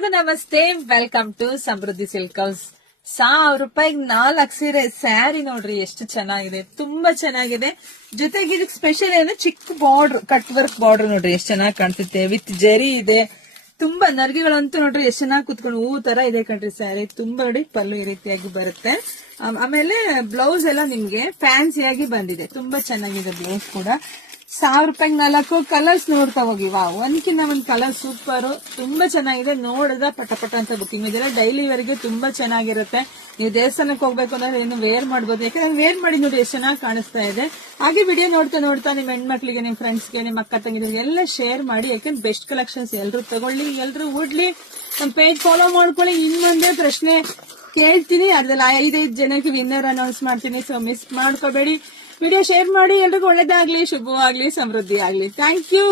ಎಲ್ರಿಗೂ ನಮಸ್ತೆ. Welcome to Samruddhi silk house. 1000 ರೂಪಾಯಿಗೆ 4 ಸೀರೆ ಸ್ಯಾರಿ ನೋಡ್ರಿ ಎಷ್ಟು ಚೆನ್ನಾಗಿದೆ, ತುಂಬಾ ಚೆನ್ನಾಗಿದೆ. ಜೊತೆಗೆ ಇದಕ್ಕೆ ಸ್ಪೆಷಲ್ ಏನು, ಚಿಕ್ಕ ಬಾರ್ಡರ್, ಕಟ್ ವರ್ಕ್ ಬಾರ್ಡರ್ ನೋಡ್ರಿ ಎಷ್ಟು ಚೆನ್ನಾಗಿ ಕಾಣ್ತಿದೆ. ವಿತ್ ಜರಿ ಇದೆ, ತುಂಬಾ ನರ್ಗಿಗಳಂತೂ ನೋಡ್ರಿ ಎಷ್ಟು ಚೆನ್ನಾಗಿ ಕುತ್ಕೊಂಡು ಹೂ ತರ ಇದೆ ಕಣ್ರಿ ಸ್ಯಾರಿ. ತುಂಬಾ ನೋಡಿ ಪಲ್ಲು ಈ ರೀತಿಯಾಗಿ ಬರುತ್ತೆ. ಆಮೇಲೆ ಬ್ಲೌಸ್ ಎಲ್ಲ ನಿಮ್ಗೆ ಫ್ಯಾನ್ಸಿಯಾಗಿ ಬಂದಿದೆ, ತುಂಬಾ ಚೆನ್ನಾಗಿದೆ ಬ್ಲೌಸ್ ಕೂಡ. 1000 ರೂಪಾಯಿಗೆ 4 ಕಲರ್ಸ್ ನೋಡ್ತಾ ಹೋಗಿ. ಒಂದ್ಕಿನ್ನ ಒಂದ್ ಕಲರ್ ಸೂಪರ್, ತುಂಬಾ ಚೆನ್ನಾಗಿದೆ. ನೋಡಿದ್ರೆ ಪಟ ಪಟ ಅಂತ ಬುಕಿಂಗ್ ಇದೆಲ್ಲ ಡೈಲಿ ವರೆಗೂ ತುಂಬಾ ಚೆನ್ನಾಗಿರುತ್ತೆ. ನೀವು ದೇವಸ್ಥಾನಕ್ಕೆ ಹೋಗ್ಬೇಕು ಅಂದ್ರೆ ಏನು ವೇರ್ ಮಾಡ್ಬೋದು, ಯಾಕಂದ್ರೆ ವೇರ್ ಮಾಡಿ ನೋಡಿ ಎಷ್ಟು ಚೆನ್ನಾಗಿ ಕಾಣಿಸ್ತಾ ಇದೆ. ಹಾಗೆ ವಿಡಿಯೋ ನೋಡ್ತಾ ನೋಡ್ತಾ ನಿಮ್ ಹೆಣ್ಮಕ್ಳಿಗೆ, ನಿಮ್ ಫ್ರೆಂಡ್ಸ್ಗೆ, ನಿಮ್ ಅಕ್ಕ ತಂಗಿರಿಗೆ ಎಲ್ಲ ಶೇರ್ ಮಾಡಿ. ಯಾಕಂದ್ರೆ ಬೆಸ್ಟ್ ಕಲೆಕ್ಷನ್ಸ್ ಎಲ್ರು ತಗೊಳ್ಳಿ, ಎಲ್ರು ಉಡ್ಲಿ. ನಮ್ ಪೇಜ್ ಫಾಲೋ ಮಾಡ್ಕೊಳ್ಳಿ. ಇನ್ನೊಂದೇ ಪ್ರಶ್ನೆ ಕೇಳ್ತೀನಿ, ಅದ್ರಲ್ಲಿ 5 ಜನಕ್ಕೆ ವಿನ್ನರ್ ಅನೌನ್ಸ್ ಮಾಡ್ತೀನಿ. ಸೊ ಮಿಸ್ ಮಾಡ್ಕೋಬೇಡಿ. ವಿಡಿಯೋ ಶೇರ್ ಮಾಡಿ. ಎಲ್ರಿಗೂ ಒಳ್ಳೇದಾಗ್ಲಿ, ಶುಭವಾಗ್ಲಿ, ಸಮೃದ್ಧಿ ಆಗ್ಲಿ. Thank you.